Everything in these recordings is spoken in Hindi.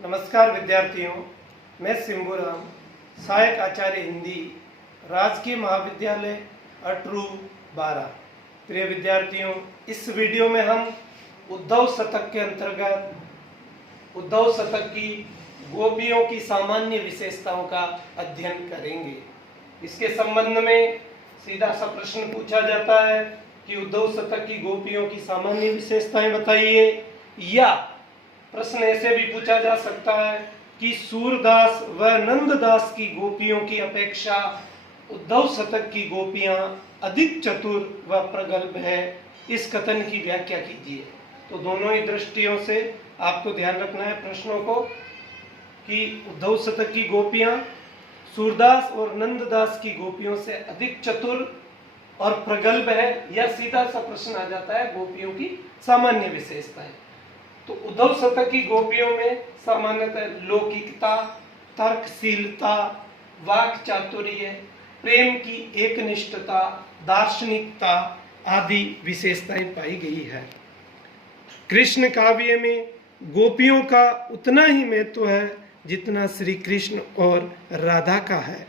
नमस्कार विद्यार्थियों, मैं सिंबूराम, सहायक आचार्य हिंदी, राजकीय महाविद्यालय अटरू 12। प्रिय विद्यार्थियों, इस वीडियो में हम उद्धव शतक के अंतर्गत उद्धव शतक की गोपियों की सामान्य विशेषताओं का अध्ययन करेंगे। इसके संबंध में सीधा सा प्रश्न पूछा जाता है कि उद्धव शतक की गोपियों की सामान्य विशेषताएं बताइए, या प्रश्न ऐसे भी पूछा जा सकता है कि सूरदास व नंददास की गोपियों की अपेक्षा उद्धव शतक की गोपियां अधिक चतुर व प्रगल्भ है। इस कथन की व्याख्या कीजिए। तो दोनों ही दृष्टियों से आपको ध्यान रखना है प्रश्नों को कि उद्धव शतक की गोपियां सूरदास और नंददास की गोपियों से अधिक चतुर और प्रगल्भ है, या सीधा सा प्रश्न आ जाता है गोपियों की सामान्य विशेषताएं। तो उद्धव शतक की गोपियों में सामान्यतः लौकिकता, तर्कशीलता, वाक चातुर्य, प्रेम की एकनिष्ठता, दार्शनिकता आदि विशेषताएं पाई गई है। कृष्ण काव्य में गोपियों का उतना ही महत्व है जितना श्री कृष्ण और राधा का है।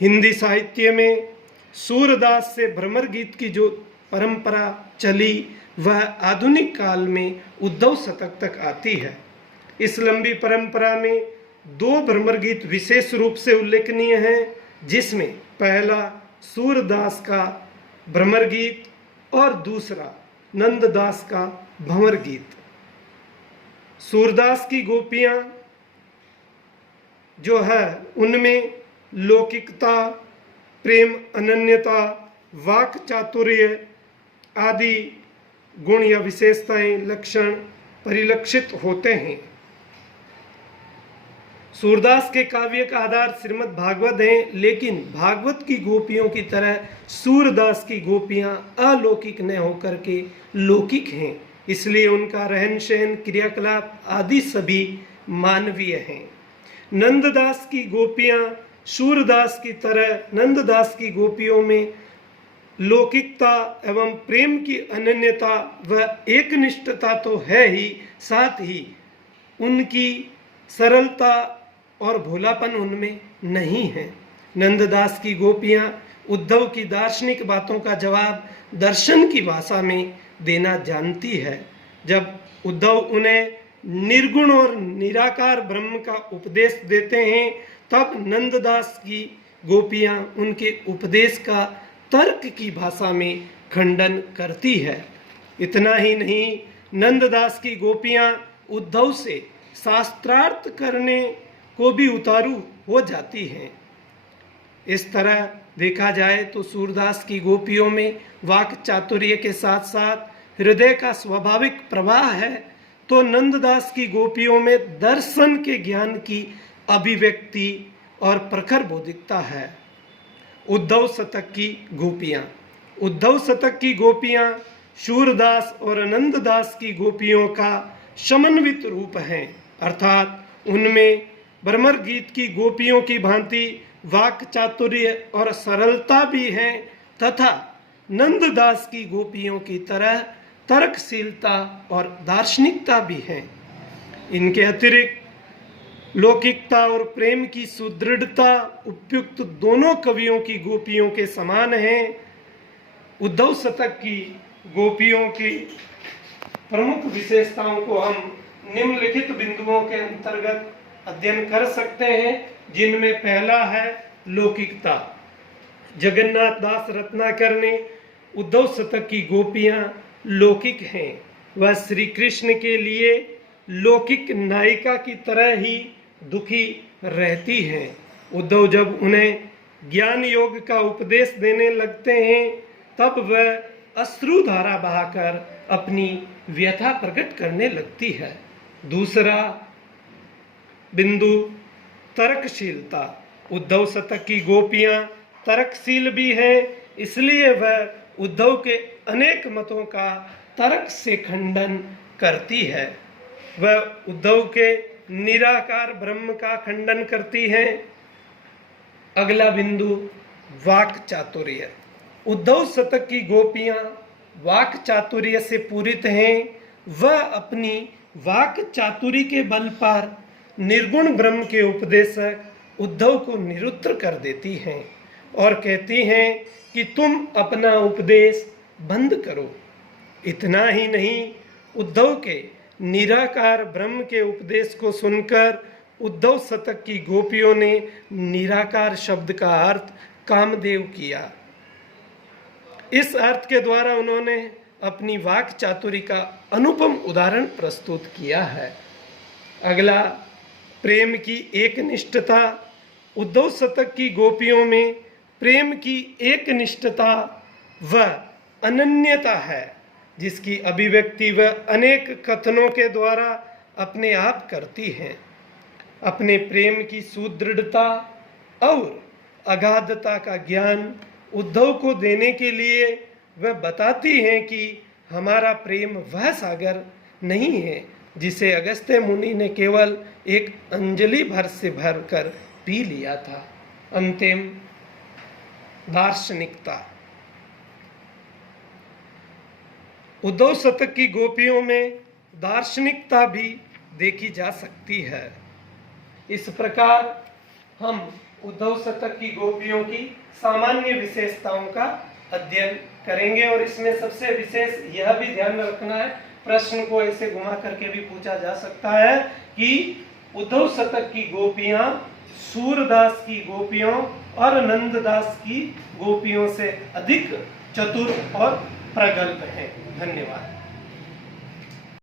हिंदी साहित्य में सूरदास से भ्रमर गीत की जो परंपरा चली वह आधुनिक काल में उद्धव शतक तक आती है। इस लंबी परंपरा में दो भ्रमर गीत विशेष रूप से उल्लेखनीय हैं, जिसमें पहला सूरदास का भ्रमर गीत और दूसरा नंददास का भंवर गीत। सूरदास की गोपियां जो है उनमें लौकिकता, प्रेम, अनन्यता, वाक चातुर्य आदि गुण या विशेषताएं, लक्षण परिलक्षित होते हैं। सूरदास के काव्य का आधार श्रीमद् भागवत है, लेकिन भागवत की गोपियों की तरह सूरदास की गोपियां अलौकिक न होकर के लौकिक हैं, इसलिए उनका रहन सहन, क्रियाकलाप आदि सभी मानवीय हैं। नंददास की गोपियां सूरदास की तरह नंददास की गोपियों में लौकिकता एवं प्रेम की अनन्यता व एकनिष्ठता तो है ही, साथ ही उनकी सरलता और भोलापन उनमें नहीं है। नंददास की गोपियां उद्धव की दार्शनिक बातों का जवाब दर्शन की भाषा में देना जानती है। जब उद्धव उन्हें निर्गुण और निराकार ब्रह्म का उपदेश देते हैं, तब नंददास की गोपियां उनके उपदेश का तर्क की भाषा में खंडन करती है। इतना ही नहीं, नंददास की गोपियां उद्धव से शास्त्रार्थ करने को भी उतारू हो जाती हैं। इस तरह देखा जाए तो सूरदास की गोपियों में वाक चातुर्य के साथ साथ हृदय का स्वाभाविक प्रवाह है, तो नंददास की गोपियों में दर्शन के ज्ञान की अभिव्यक्ति और प्रखर बौद्धिकता है। उद्धव शतक की गोपियां उद्धव शतक की गोपियां सूरदास और नंददास की गोपियों का समन्वित रूप हैं, अर्थात उनमें भ्रमर गीत की गोपियों की भांति वाक चातुर्य और सरलता भी है, तथा नंददास की गोपियों की तरह तर्कशीलता और दार्शनिकता भी है। इनके अतिरिक्त लौकिकता और प्रेम की सुदृढ़ता उपयुक्त दोनों कवियों की गोपियों के समान है। उद्धव शतक की गोपियों की प्रमुख विशेषताओं को हम निम्नलिखित बिंदुओं के अंतर्गत अध्ययन कर सकते हैं, जिनमें पहला है लौकिकता। जगन्नाथ दास रत्नाकर ने उद्धव शतक की गोपियां लौकिक हैं। वह श्री कृष्ण के लिए लौकिक नायिका की तरह ही दुखी रहती हैं। उद्धव जब उन्हें ज्ञान योग का उपदेश देने लगते हैं, तब वह अश्रुधारा बहाकर अपनी व्यथा प्रकट करने लगती है। दूसरा बिंदु तर्कशीलता। उद्धव शतक की गोपियां तर्कशील भी हैं, इसलिए वह उद्धव के अनेक मतों का तर्क से खंडन करती है। वह उद्धव के निराकार ब्रह्म का खंडन करती है। अगला बिंदु वाक चातुर्य। उद्धव शतक की गोपियां वाक चातुर्य से पूरित हैं। वह अपनी वाक चातुरी के बल पर निर्गुण ब्रह्म के उपदेशक उद्धव को निरुद्र कर देती हैं और कहती हैं कि तुम अपना उपदेश बंद करो। इतना ही नहीं, उद्धव के निराकार ब्रह्म के उपदेश को सुनकर उद्धव शतक की गोपियों ने निराकार शब्द का अर्थ कामदेव किया। इस अर्थ के द्वारा उन्होंने अपनी वाक चातुरी का अनुपम उदाहरण प्रस्तुत किया है। अगला, प्रेम की एक निष्ठता। उद्धव शतक की गोपियों में प्रेम की एक निष्ठता व अनन्यता है, जिसकी अभिव्यक्ति वह अनेक कथनों के द्वारा अपने आप करती हैं। अपने प्रेम की सुदृढ़ता और अगाधता का ज्ञान उद्धव को देने के लिए वह बताती हैं कि हमारा प्रेम वह सागर नहीं है जिसे अगस्त्य मुनि ने केवल एक अंजलि भर से भरकर पी लिया था। अंतिम, दार्शनिकता। उद्धव शतक की गोपियों में दार्शनिकता भी देखी जा सकती है। इस प्रकार हम उद्धव शतक की गोपियों की सामान्य विशेषताओं का अध्ययन करेंगे और इसमें सबसे विशेष यह भी ध्यान में रखना है, प्रश्न को ऐसे घुमा करके भी पूछा जा सकता है कि उद्धव शतक की गोपियां सूरदास की गोपियों और नंददास की गोपियों से अधिक चतुर और प्रगल्भ हैं। धन्यवाद।